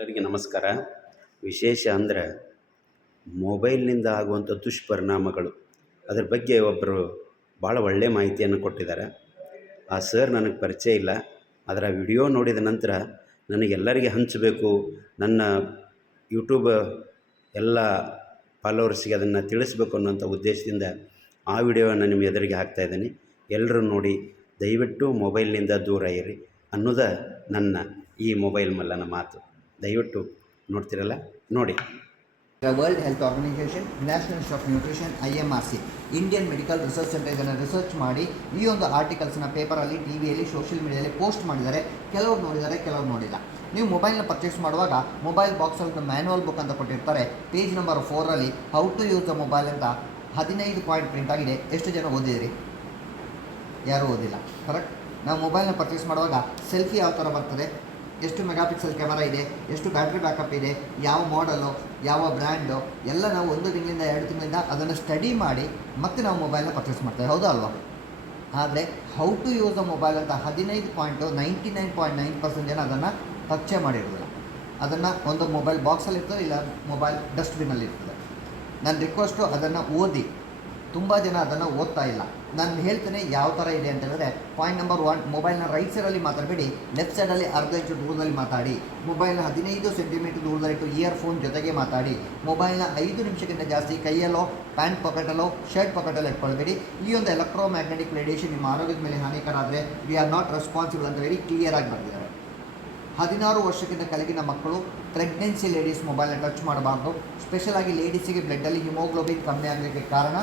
ಎಲ್ಲರಿಗೆ ನಮಸ್ಕಾರ. ವಿಶೇಷ ಅಂದರೆ ಮೊಬೈಲ್ನಿಂದ ಆಗುವಂಥ ದುಷ್ಪರಿಣಾಮಗಳು. ಅದ್ರ ಬಗ್ಗೆ ಒಬ್ಬರು ಭಾಳ ಒಳ್ಳೆಯ ಮಾಹಿತಿಯನ್ನು ಕೊಟ್ಟಿದ್ದಾರೆ. ಆ ಸರ್ ನನಗೆ ಪರಿಚಯ ಇಲ್ಲ. ಅದರ ವಿಡಿಯೋ ನೋಡಿದ ನಂತರ ನನಗೆ ಎಲ್ಲರಿಗೆ ಹಂಚಬೇಕು. ನನ್ನ ಯೂಟ್ಯೂಬ್ ಎಲ್ಲ ಫಾಲೋವರ್ಸಿಗೆ ಅದನ್ನು ತಿಳಿಸ್ಬೇಕು ಅನ್ನೋಂಥ ಉದ್ದೇಶದಿಂದ ಆ ವಿಡಿಯೋವನ್ನು ನಿಮ್ಮ ಎದುರಿಗೆ ಹಾಕ್ತಾಯಿದ್ದೀನಿ ಎಲ್ಲರೂ ನೋಡಿ, ದಯವಿಟ್ಟು ಮೊಬೈಲ್ನಿಂದ ದೂರ ಇರಿ ಅನ್ನೋದ ನನ್ನ ಈ ಮೊಬೈಲ್ ಮಲ್ಲನ ಮಾತು. ದಯವಿಟ್ಟು ನೋಡ್ತಿರಲ್ಲ, ನೋಡಿ. The World Health Institute nutrition I M R C Indian medical research centre ಇದನ್ನು ರಿಸರ್ಚ್ ಮಾಡಿ, ಈ ಒಂದು ಆರ್ಟಿಕಲ್ಸ್ನ ಪೇಪರಲ್ಲಿ ಟಿ ವಿಯಲ್ಲಿ ಸೋಷಿಯಲ್ ಮೀಡಿಯಲ್ಲಿ ಪೋಸ್ಟ್ ಮಾಡಿದ್ದಾರೆ. ಕೆಲವರು ನೋಡಿದ್ದಾರೆ, ಕೆಲವರು ನೋಡಿಲ್ಲ. ನೀವು ಮೊಬೈಲ್ನ ಪರ್ಚೇಸ್ ಮಾಡುವಾಗ ಮೊಬೈಲ್ ಬಾಕ್ಸಲ್ಲಿ ಮ್ಯಾನುವಲ್ ಬುಕ್ ಅಂತ ಕೊಟ್ಟಿರ್ತಾರೆ. Page number ಫೋರಲ್ಲಿ how to use the mobile ಅಂತ ಹದಿನೈದು ಪಾಯಿಂಟ್ ಪ್ರಿಂಟ್ ಆಗಿದೆ. ಎಷ್ಟು ಜನ ಓದಿದಿರಿ? ಯಾರೂ ಓದಿಲ್ಲ ಕರೆಕ್ಟ್ ನಾವು ಮೊಬೈಲ್ನ ಪರ್ಚೇಸ್ ಮಾಡುವಾಗ ಸೆಲ್ಫಿ ಯಾವ ಥರ ಬರ್ತದೆ? ಎಷ್ಟು ಮೆಗಾ ಮೆಗಾಪಿಕ್ಸೆಲ್ ಕ್ಯಾಮರಾ ಇದೆ, ಎಷ್ಟು ಬ್ಯಾಟ್ರಿ ಬ್ಯಾಕಪ್ ಇದೆ, ಯಾವ ಮಾಡಲು ಯಾವ ಬ್ರ್ಯಾಂಡು ಎಲ್ಲ ನಾವು ಒಂದು ತಿಂಗಳಿಂದ ಎರಡು ತಿಂಗಳಿಂದ ಅದನ್ನು ಸ್ಟಡಿ ಮಾಡಿ ಮತ್ತೆ ನಾವು ಮೊಬೈಲ್ನ ಪರ್ಚೇಸ್ ಮಾಡ್ತೇವೆ, ಹೌದಾ ಅಲ್ವಾ? ಆದರೆ how to use a mobile ಅಂತ ಹದಿನೈದು point ninety nine point nine percent ಜನ ಅದನ್ನು ಪರಿಚಯ ಮಾಡಿರೋದಿಲ್ಲ. ಅದನ್ನು ಒಂದು ಮೊಬೈಲ್ ಬಾಕ್ಸಲ್ಲಿ ಇರ್ತದೆ, ಇಲ್ಲ ಮೊಬೈಲ್ ಡಸ್ಟ್ಬಿನಲ್ಲಿ ಇರ್ತದೆ. ನನ್ನ ರಿಕ್ವೆಸ್ಟು ಅದನ್ನು ಓದಿ. ತುಂಬ ಜನ ಅದನ್ನು ಓದ್ತಾ ಇಲ್ಲ. ನಾನು ಹೇಳ್ತೇನೆ ಯಾವ ಥರ ಇದೆ ಅಂತ ಹೇಳಿದ್ರೆ ಪಾಯಿಂಟ್ ನಂಬರ್ ಒನ್ ಮೊಬೈಲ್ನ ರೈಟ್ ಸೈಡಲ್ಲಿ ಮಾತಾಡಬೇಡಿ ಲೆಫ್ಟ್ ಸೈಡಲ್ಲಿ ಅರ್ಧ ಇಂಚು ದೂರದಲ್ಲಿ ಮಾತಾಡಿ ಮೊಬೈಲ್ನ ಹದಿನೈದು ಸೆಂಟಿಮೀಟರ್ ದೂರದಲ್ಲಿಟ್ಟು ಇಯರ್ಫೋನ್ ಜೊತೆಗೆ ಮಾತಾಡಿ ಮೊಬೈಲ್ನ ಐದು ನಿಮಿಷಕ್ಕಿಂತ ಜಾಸ್ತಿ ಕೈಯಲ್ಲೋ ಪ್ಯಾಂಟ್ ಪಾಕೆಟಲ್ಲೋ ಶರ್ಟ್ ಪಾಕೆಟಲ್ಲೋ ಇಟ್ಕೊಳ್ಬೇಡಿ. ಈ ಒಂದು ಎಲೆಕ್ಟ್ರೋ ಮ್ಯಾಗ್ನೆಟಿಕ್ ರೇಡಿಯೇಷನ್ ನಿಮ್ಮ ಆರೋಗ್ಯದ ಮೇಲೆ ಹಾನಿಕರ ಆದರೆ ವಿ ಆರ್ ನಾಟ್ ರೆಸ್ಪಾನ್ಸಿಬಲ್ ಅಂತ ಹೇಳಿ ಕ್ಲಿಯರ್ ಆಗಿ ಬರ್ತಿದ್ದಾರೆ ಹದಿನಾರು ವರ್ಷಕ್ಕಿಂತ ಕೆಳಗಿನ ಮಕ್ಕಳು ಪ್ರೆಗ್ನೆನ್ಸಿ ಲೇಡೀಸ್ ಮೊಬೈಲ್ನ ಟಚ್ ಮಾಡಬಾರ್ದು. ಸ್ಪೆಷಲಾಗಿ ಲೇಡೀಸಿಗೆ ಬ್ಲಡ್ಡಲ್ಲಿ ಹಿಮೋಗ್ಲೋಬಿನ್ ಕಮ್ಮಿ ಆಗಲಿಕ್ಕೆ ಕಾರಣ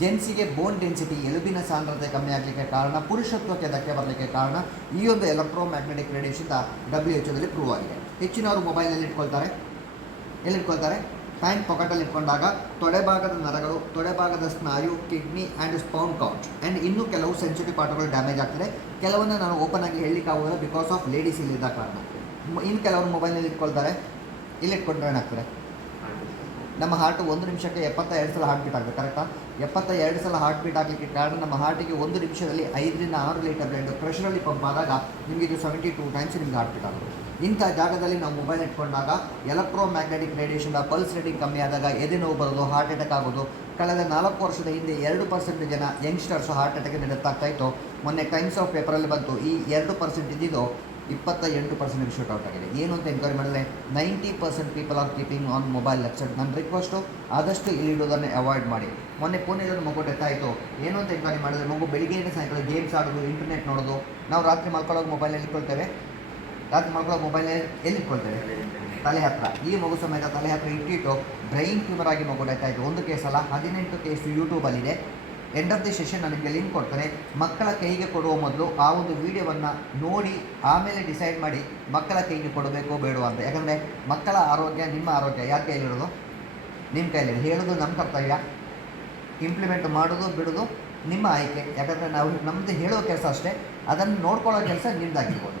ಜೆಂಟ್ಸಿಗೆ ಬೋನ್ ಡೆನ್ಸಿಟಿ ಎಲುಬಿನ ಸಾಂದ್ರತೆ ಕಮ್ಮಿ ಆಗಲಿಕ್ಕೆ ಕಾರಣ, ಪುರುಷತ್ವಕ್ಕೆ ಧಕ್ಕೆ ಬರಲಿಕ್ಕೆ ಕಾರಣ, ಈ ಒಂದು electro magnetic radiation W H ಒದಲ್ಲಿ ಪ್ರೂವ್ ಆಗಿದೆ. ಹೆಚ್ಚಿನವರು ಮೊಬೈಲಲ್ಲಿ ಇಟ್ಕೊಳ್ತಾರೆ. ಎಲ್ಲಿಟ್ಕೊಳ್ತಾರೆ ಪ್ಯಾಂಟ್ ಪಾಕೆಟಲ್ಲಿ ಇಟ್ಕೊಂಡಾಗ ತೊಡೆಭಾಗದ ನರಗಳು ತೊಡೆಭಾಗದ ಸ್ನಾಯು ಕಿಡ್ನಿ ಆ್ಯಂಡ್ ಸ್ಪೌನ್ ಕೌಚ್ ಆ್ಯಂಡ್ ಇನ್ನೂ ಕೆಲವು ಸೆನ್ಸಿಟಿವ್ ಪಾರ್ಟ್ಗಳು ಡ್ಯಾಮೇಜ್ ಆಗ್ತದೆ. ಕೆಲವನ್ನ ನಾನು ಓಪನ್ ಆಗಿ ಹೇಳಲಿಕ್ಕಾಗೋದಿಲ್ಲ ಬಿಕಾಸ್ ಆಫ್ ಲೇಡೀಸ್ ಇಲ್ಲಿದ್ದ ಕಾರಣ. ಇನ್ನು ಕೆಲವರು ಮೊಬೈಲ್ನಲ್ಲಿ ಇಟ್ಕೊಳ್ತಾರೆ. ಇಲ್ಲಿಟ್ಕೊಂಡ್ರೆ ಏನಾಗ್ತಾರೆ ನಮ್ಮ ಹಾರ್ಟ್ ಒಂದು ನಿಮಿಷಕ್ಕೆ ಎಪ್ಪತ್ತ ಎರಡು ಸಲ ಹಾರ್ಟ್ ಬೀಟ್ ಆಗಬೇಕು ಕರೆಕ್ಟಾ ಎಪ್ಪತ್ತ ಎರಡು ಸಲ ಹಾರ್ಟ್ ಬೀಟ್ ಆಗಲಿಕ್ಕೆ ಕಾರಣ ನಮ್ಮ ಹಾರ್ಟಿಗೆ ಒಂದು ನಿಮಿಷದಲ್ಲಿ ಐದರಿಂದ ಆರು ಲೀಟರ್ ಬ್ಲಡ್ ಪ್ರೆಷರಲ್ಲಿ ಪಂಪ್ ಆದಾಗ ನಿಮಗೆ ಇದು ಸೆವೆಂಟಿ ಟೂ ಟೈಮ್ಸ್ ನಿಮ್ಗೆ ಹಾರ್ಟ್ ಬೀಟ್ ಆಗುತ್ತೆ. ಇಂಥ ಜಾಗದಲ್ಲಿ ನಾವು ಮೊಬೈಲ್ ಇಟ್ಕೊಂಡಾಗ electro magnetic radiation pulse rating ಕಮ್ಮಿ ಆದಾಗ ಎದೆ ನೋವು ಬರೋದು ಹಾರ್ಟ್ ಅಟ್ಯಾಕ್ ಆಗೋದು. ಕಳೆದ ನಾಲ್ಕು ವರ್ಷದ ಹಿಂದೆ ಎರಡು ಪರ್ಸೆಂಟ್ ಜನ ಯಂಗ್ಸ್ಟರ್ಸ್ ಹಾರ್ಟ್ ಅಟ್ಯಾಕ್ ಆಗ್ತಾ ಇತ್ತು. ಮೊನ್ನೆ ಟೈಮ್ಸ್ ಆಫ್ ಪೇಪರಲ್ಲಿ ಬಂತು, ಈ ಎರಡು ಪರ್ಸೆಂಟ್ ಇದ್ದಿದ್ದು ಇಪ್ಪತ್ತ ಎಂಟು ಪರ್ಸೆಂಟ್ ಶೂಟ್ ಔಟ್ ಆಗಿದೆ. ಏನು ಅಂತ ಎನ್ಕ್ವೈರಿ ಮಾಡಿದ್ರೆ ninety percent people are keeping on mobile lecture ನನ್ನ ರಿಕ್ವೆಸ್ಟು ಆದಷ್ಟು ಇಲ್ಲಿಡೋದನ್ನು ಅವಾಯ್ಡ್ ಮಾಡಿ. ಮೊನ್ನೆ ಪುಣೆದಲ್ಲಿ ಮಗು ಡೆತ್ ಆಯಿತು. ಏನು ಅಂತ ಎನ್ಕ್ವೈರಿ ಮಾಡಿದ್ರೆ. ಮಗು ಬೆಳಿಗ್ಗೆಯಿಂದ ಸಾಯಂಕಾಲ ಗೇಮ್ಸ್ ಆಡೋದು ಇಂಟರ್ನೆಟ್ ನೋಡೋದು. ನಾವು ರಾತ್ರಿ ಮಲ್ಕೊಳ್ಳೋಕೆ ಮೊಬೈಲಲ್ಲಿ ಇಟ್ಕೊಳ್ತೇವೆ. ರಾತ್ರಿ ಮಲ್ಕೊಳ್ಳೋ ಮೊಬೈಲ್ ಎಲ್ಲಿ ಇಟ್ಕೊಳ್ತೇವೆ? ತಲೆ ಹತ್ರ. ಈ ಮಗು ಸಮೇತ ತಲೆ ಹತ್ರ ಇಟ್ಟಿಟ್ಟು ಬ್ರೈನ್ ಟ್ಯೂಮರ್ ಆಗಿ ಮಗು ಡೆತ್ ಆಯಿತು. ಒಂದು ಕೇಸಲ್ಲ ಹದಿನೆಂಟು ಕೇಸು ಯೂಟ್ಯೂಬಲ್ಲಿದೆ ಎಂಡ್ ಆಫ್ ದಿ ಸೆಷನ್ ನಾನು ನಿಮಗೆ ಲಿಂಕ್ ಕೊಡ್ತಾರೆ. ಮಕ್ಕಳ ಕೈಗೆ ಕೊಡುವ ಮೊದಲು ಆ ಒಂದು ವಿಡಿಯೋವನ್ನು ನೋಡಿ, ಆಮೇಲೆ ಡಿಸೈಡ್ ಮಾಡಿ ಮಕ್ಕಳ ಕೈಗೆ ಕೊಡಬೇಕೋ ಬೇಡವಾ ಅಂತ. ಯಾಕಂದರೆ ಮಕ್ಕಳ ಆರೋಗ್ಯ, ನಿಮ್ಮ ಆರೋಗ್ಯ ಯಾಕೆ ಕೈಲಿರೋದು ನಿಮ್ಮ ಕೈಯಲ್ಲಿ ಹೇಳೋದು ನಮ್ಮ ಕರ್ತವ್ಯ. ಇಂಪ್ಲಿಮೆಂಟ್ ಮಾಡೋದು, ಬಿಡೋದು ನಿಮ್ಮ ಆಯ್ಕೆ. ಯಾಕಂದರೆ ನಾವು ನಮ್ಮದು ಹೇಳೋ ಕೆಲಸ ಅಷ್ಟೇ. ಅದನ್ನು ನೋಡ್ಕೊಳ್ಳೋ ಕೆಲಸ ನಿಮ್ಮದಾಗಿರ್ಬೋದು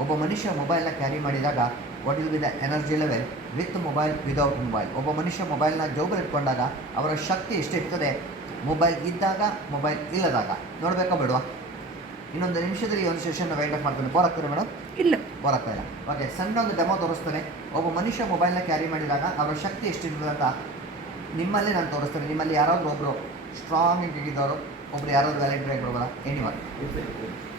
ಒಬ್ಬ ಮನುಷ್ಯ ಮೊಬೈಲ್ನ ಕ್ಯಾರಿ ಮಾಡಿದಾಗ what will be the energy level with mobile without mobile ಒಬ್ಬ ಮನುಷ್ಯ ಮೊಬೈಲ್ನ ಜೋಬಲ್ಲಿ ಇಟ್ಕೊಂಡಾಗ ಅವರ ಶಕ್ತಿ ಎಷ್ಟಿರ್ತದೆ? ಮೊಬೈಲ್ ಇದ್ದಾಗ ಮೊಬೈಲ್ ಇಲ್ಲದಾಗ. ನೋಡಬೇಕಾ ಬಿಡುವ? ಇನ್ನೊಂದು ನಿಮಿಷದಲ್ಲಿ ಈ ಒಂದು ಸೆಷನ್ ವೈಂಡ್ ಅಪ್ ಮಾಡ್ತಾನೆ. ಬೋರ್ ಆಗ್ತದೆ ಮೇಡಮ್? ಇಲ್ಲ. ಬೋರಾಗ್ತಾ ಇಲ್ಲ. ಓಕೆ ಸಣ್ಣ ಒಂದು ಡೆಮೋ ತೋರಿಸ್ತಾನೆ. ಒಬ್ಬ ಮನುಷ್ಯ ಮೊಬೈಲ್ನ ಕ್ಯಾರಿ ಮಾಡಿದಾಗ ಅವರ ಶಕ್ತಿ ಎಷ್ಟಿರ್ತದೆ ಅಂತ ನಿಮ್ಮಲ್ಲೇ ನಾನು ತೋರಿಸ್ತೇನೆ. ನಿಮ್ಮಲ್ಲಿ ಯಾರಾದರೂ ಒಬ್ಬರು ಸ್ಟ್ರಾಂಗ್ ಇದ್ದವರು ಒಬ್ಬರು ಯಾರಾದರೂ ವ್ಯಾಲೆಂಟ್ರಿ ಆಗಿ ಬರೋಲ್ಲ ಎನಿವನ್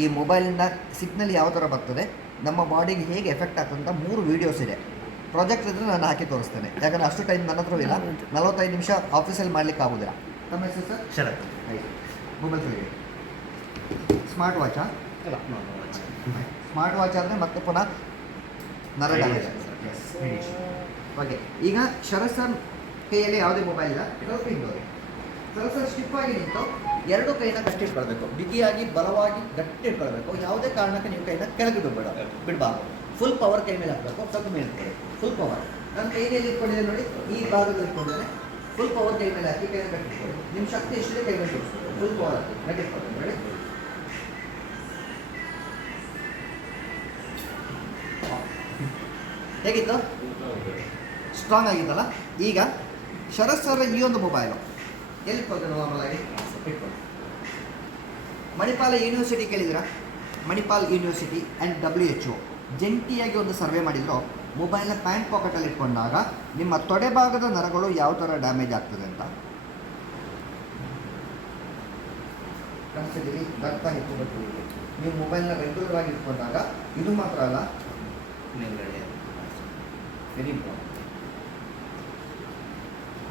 ಈ ಮೊಬೈಲಿಂದ ಸಿಗ್ನಲ್ ಯಾವ ಥರ ಬರ್ತದೆ ನಮ್ಮ ಬಾಡಿಗೆ ಹೇಗೆ ಎಫೆಕ್ಟ್ ಆಗ್ತದಂತ ಅಂತ ಮೂರು ವೀಡಿಯೋಸ್ ಇದೆ. ಪ್ರಾಜೆಕ್ಟ್ ಇದ್ರೆ ನಾನು ಹಾಕಿ ತೋರಿಸ್ತೇನೆ. ಯಾಕಂದ್ರೆ ಅಷ್ಟು ಟೈಮ್ ನನ್ನ ಹತ್ರ ಇಲ್ಲ. ನಲವತ್ತೈದು ನಿಮಿಷ ಆಫೀಸಲ್ಲಿ ಮಾಡ್ಲಿಕ್ಕೆ ಆಗೋದಿಲ್ಲ. ನಮ್ಮ ಹೆಸರು ಸರ್? ಶರತ್. ಆಯ್ತು. ಮೊಬೈಲ್ ಸರಿ ಸ್ಮಾರ್ಟ್ ವಾಚಾ ಸ್ಮಾರ್ಟ್ ವಾಚ್ ಅಂದರೆ ಮತ್ತೆ ಪುನಃ ನರ ಡ್ಯಾಮೇಜ್ ಓಕೆ ಈಗ ಶರತ್ ಸರ್ ಕೈಯಲ್ಲಿ ಯಾವುದೇ ಮೊಬೈಲ್ ಇಲ್ಲ? ಸರ್ ಸ್ಟಿಪ್ ಆಗಿ ನಿಂತು. ಎರಡು ಕೈನ ಗಟ್ಟಿ ಇಟ್ಕೊಳ್ಬೇಕು ಬಿಗಿಯಾಗಿ, ಬಲವಾಗಿ ಗಟ್ಟಿ ಇಟ್ಕೊಳ್ಬೇಕು ಯಾವುದೇ ಕಾರಣಕ್ಕೆ ನೀವು ಕೈನ ಕೆಳಗೆ ಬಿಡಬೇಡ. ಬಿಡಬಾರ್ದು. ಫುಲ್ ಪವರ್ ಕೈ ಮೇಲೆ ಹಾಕಬೇಕು. ಸ್ವಲ್ಪ ಮೇಲೆ ಫುಲ್ ಪವರ್ ನನ್ನ ಕೈಯಲ್ಲಿ ಇಟ್ಕೊಂಡಿದೆ ನೋಡಿ. ಈ ಭಾಗದಲ್ಲಿ ಇಟ್ಕೊಂಡಿದ್ದೇನೆ. ಫುಲ್ ಪವರ್ ಕೈ ಮೇಲೆ ಹಾಕಿ ಕೈನ ಗಟ್ಟಿ ನಿಮ್ಮ ಶಕ್ತಿ ಎಷ್ಟಿದೆ ಕೈ ಮೇಲೆ ಫುಲ್ ಪವರ್ ಹಾಕಿ. ಗಟ್ಟಿ ನೋಡಿ ಹೇಗಿತ್ತು? ಸ್ಟ್ರಾಂಗ್ ಆಗಿತ್ತಲ್ಲ? ಈಗ ಶರತ್ ಸರ್ ಈ ಒಂದು ಮೊಬೈಲು ಎಲ್ಲಿ ಕೊಡ್ತೇನೆ ನಾರ್ಮಲ್ ಆಗಿ? ಇಟ್ಕೊಳ್ಳಿ Manipal university ಕೇಳಿದಿರಾ Manipal university and W H O ಜಂಟಿಯಾಗಿ ಒಂದು ಸರ್ವೆ ಮಾಡಿದ್ರು. ಮೊಬೈಲ್ನ ಪ್ಯಾಂಟ್ ಪಾಕೆಟಲ್ಲಿ ಇಟ್ಕೊಂಡಾಗ ನಿಮ್ಮ ತೊಡೆ ಭಾಗದ ನರಗಳು ಯಾವ ಥರ ಡ್ಯಾಮೇಜ್ ಆಗ್ತದೆ ಅಂತ. ಕನಸಿದ್ದೀರಿ ರಕ್ತ ಹಿಡ್ಕೊಬೇಕು ನೀವು ಮೊಬೈಲ್ನ ರೆಗ್ಯುಲರ್ ಆಗಿ ಇಟ್ಕೊಂಡಾಗ ಇದು ಮಾತ್ರ ಅಲ್ಲ. ಮೇಲ್ಗಡೆ. ವೆರಿ ಇಂಪಾರ್ಟೆಂಟ್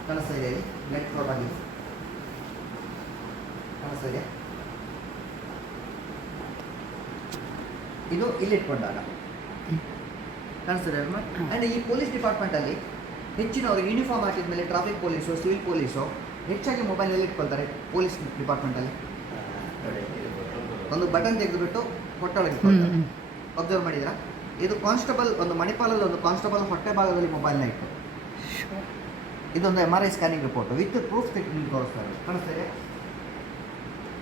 ಕಾಣಿಸ್ತಾ ನೆಟ್ ಫ್ರಾಡ್ ಆಗಿದೆ. ಕಾಣಿಸ್ತಾ ಇದೆ ಇದು ಇಲ್ಲಿ ಇಟ್ಕೊಂಡಾಗ. ಕಾಣಿಸ್ತಿದೆ ಹ್ಮ್. ಆ್ಯಂಡ್ ಈ ಪೊಲೀಸ್ ಡಿಪಾರ್ಟ್ಮೆಂಟಲ್ಲಿ ಹೆಚ್ಚಿನವರು ಯೂನಿಫಾರ್ಮ್ ಹಾಕಿದ ಮೇಲೆ ಟ್ರಾಫಿಕ್ ಪೊಲೀಸು ಸಿವಿಲ್ ಪೊಲೀಸು ಹೆಚ್ಚಾಗಿ ಮೊಬೈಲಲ್ಲಿ ಇಟ್ಕೊಳ್ತಾರೆ ಪೊಲೀಸ್ ಡಿಪಾರ್ಟ್ಮೆಂಟಲ್ಲಿ ಒಂದು ಬಟನ್ ತೆಗೆದುಬಿಟ್ಟು ಹೊಟ್ಟೊಳಗೆ. ಅಬ್ಸರ್ವ್ ಮಾಡಿದ್ರಾ? ಇದು ಕಾನ್ಸ್ಟೇಬಲ್ ಒಂದು ಮಣಿಪಾಲಲ್ಲಿ ಒಂದು ಕಾನ್ಸ್ಟೇಬಲ್ ಹೊಟ್ಟೆ ಭಾಗದಲ್ಲಿ ಮೊಬೈಲ್ನ ಇಟ್ಟು. ಇದೊಂದು M R I scanning report with proof ತೆಗೆದು ತೋರಿಸ್ತಾರೆ. ಕಾಣಿಸ್ತಾರೆ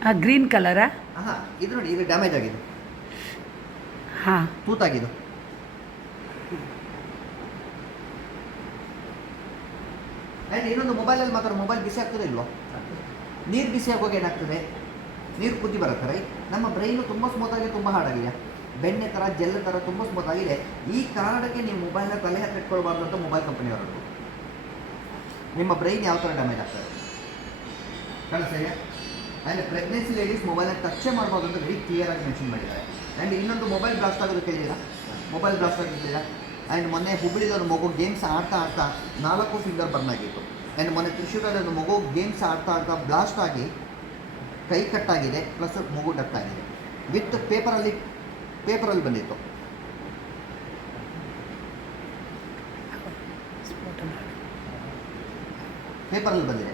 ಆ ಗ್ರೀನ್ ಕಲರಾ? ಹಾಂ ಇದು ನೋಡಿ ಇದು ಡ್ಯಾಮೇಜ್ ಆಗಿದೆ ಹಾಂ. ತೂತಾಗಿದ್ದು ಆ್ಯಂಡ್ ಇನ್ನೊಂದು ಮೊಬೈಲಲ್ಲಿ ಮಾತ್ರ ಮೊಬೈಲ್ ಬಿಸಿ ಆಗ್ತದೆ ಇಲ್ವೋ? ನೀರು ಬಿಸಿ ಆಗುವಾಗ ಏನಾಗ್ತದೆ? ನೀರು ಕುದ್ದಿ ಬರುತ್ತೆ ರೈಟ್ ನಮ್ಮ ಬ್ರೈನು ತುಂಬ ಸ್ಮೂತಾಗಿ ತುಂಬ ಹಾಡಾಗಿದೆ ಬೆಣ್ಣೆ ಥರ ಜೆಲ್ ಥರ ತುಂಬ ಸ್ಮೂತ್ ಆಗಿದೆ. ಈ ಕಾರಣಕ್ಕೆ ನೀವು ಮೊಬೈಲ್ನ ತಲೆ ಹತ್ರ ಇಟ್ಕೊಳ್ಬಾರ್ದು ಅಂತ ಮೊಬೈಲ್ ಕಂಪನಿ ಹೊರಟು ನಿಮ್ಮ ಬ್ರೈನ್ ಯಾವ ಥರ ಡ್ಯಾಮೇಜ್ ಆಗ್ತದೆ? ಕಾಣಿಸ್ತಾ ಆ್ಯಂಡ್ ಪ್ರೆಗ್ನೆನ್ಸಿ ಲೇಡೀಸ್ ಮೊಬೈಲ್ನ ಟಚ್ಚೇ ಮಾಡ್ಬೋದು ಅಂತ ವೆರಿ ಕ್ಲಿಯರ್ ಆಗಿ ಮೆನ್ಷನ್ ಮಾಡಿದ್ದಾರೆ. ಆ್ಯಂಡ್ ಇನ್ನೊಂದು ಮೊಬೈಲ್ ಬ್ಲಾಸ್ಟ್ ಆಗೋದು ಕೇಳಿದ್ದೀರಾ? ಮೊಬೈಲ್ ಬ್ಲಾಸ್ಟ್ ಆಗಿರ್ತೀರ ಆ್ಯಂಡ್ ಮೊನ್ನೆ ಹುಬ್ಬಳ್ಳಿದ ಒಂದು ಮಗು ಗೇಮ್ಸ್ ಆಡ್ತಾ ಆಡ್ತಾ ನಾಲ್ಕು ಫಿಂಗರ್ ಬರ್ನ್ ಆಗಿತ್ತು. ಆ್ಯಂಡ್ ಮೊನ್ನೆ ತ್ರಿಶೂರಲ್ಲಿ ಒಂದು ಮಗು ಗೇಮ್ಸ್ ಆಡ್ತಾ ಆಡ್ತಾ ಬ್ಲಾಸ್ಟ್ ಆಗಿ ಕೈ ಕಟ್ಟಾಗಿದೆ ಪ್ಲಸ್ ಮಗು ಆಗಿದೆ. ವಿತ್ ಪೇಪರಲ್ಲಿ ಪೇಪರಲ್ಲಿ ಬಂದಿತ್ತು. ಪೇಪರಲ್ಲಿ ಬಂದಿದೆ.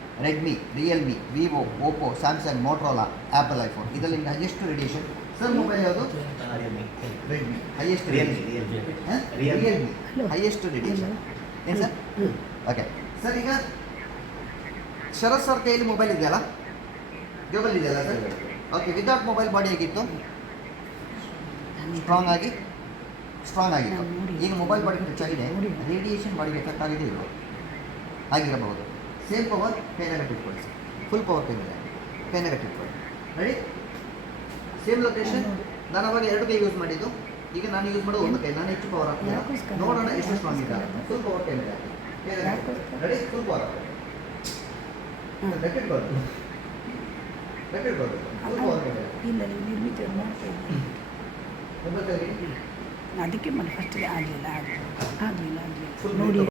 Redmi Realme Vivo Oppo Samsung Motorola Apple iPhone ಇದರಲ್ಲಿ ಹೈಯೆಸ್ಟ್ ರೇಡಿಯೇಷನ್ ಸರ್ ಮೊಬೈಲ್ ಯಾವುದು? Redmi highest Realme, Realme. Realme. Realme. Highest radiation ಏನು ಸರ್ ಓಕೆ ಸರ್ ಈಗ ಶರತ್ ಸರ್ ಕೈಯಲ್ಲಿ ಮೊಬೈಲ್ ಇದೆಯಲ್ಲ? ಜೋಬಲ್ ಇದೆಯಲ್ಲ sir okay without mobile body ಆಗಿತ್ತು ಸ್ಟ್ರಾಂಗ್ ಆಗಿ? ಸ್ಟ್ರಾಂಗ್ ಆಗಿತ್ತು. ಈಗ ಮೊಬೈಲ್ ಬಾಡಿ ಹೆಚ್ಚಾಗಿದೆ ಆಗಿದೆ. ರೇಡಿಯೇಷನ್ ಬಾಡಿಗೆ ಎಫೆಕ್ಟ್ ಆಗಿದೆ ಇಲ್ವೋ ಆಗಿರಬಹುದು. ಸೇಮ್ ಪವರ್ ಪೇನಾಗ ಇಟ್ಕೊಳ್ಳಿ ಫುಲ್ ಪವರ್ ಪೇನಾಗ ಪೇನಾಗ ಇಟ್ಕೊಳ್ಳಿ ರೆಡಿ ಸೇಮ್ ಲೊಕೇಶನ್ ನಾನು ಅವಾಗ ಎರಡು ಕೈ ಯೂಸ್ ಮಾಡಿದ್ದು. ಈಗ ನಾನು ಯೂಸ್ ಮಾಡೋ ಒಂದು ಕೈ ನಾನು ಹೆಚ್ಚು ಪವರ್ ಹಾಕ್ತೀನಿ? ನೋಡೋಣ ಎಷ್ಟು ಸ್ಟ್ರಾಂಗ್ ಇದೆ. ಫುಲ್ ಪವರ್ ಪೇನಾಗ? Ready full power hmm. ಗಟ್ಟಿಟ್ಕೊಳ್ಳಿ ಗಟ್ಟಿಟ್ಕೊಳ್ಳಿ ಫುಲ್ ಪವರ್ ಇಲ್ಲ ನೀವು ನಿರ್ಮಿತ ಮಾಡ್ತಾ ಅದಕ್ಕೆ ಮನೆ ಫಸ್ಟಿಗೆ ಆಗಲಿಲ್ಲ ಆಗಲಿಲ್ಲ ಆಗಲಿಲ್ಲ. ನೋಡಿ.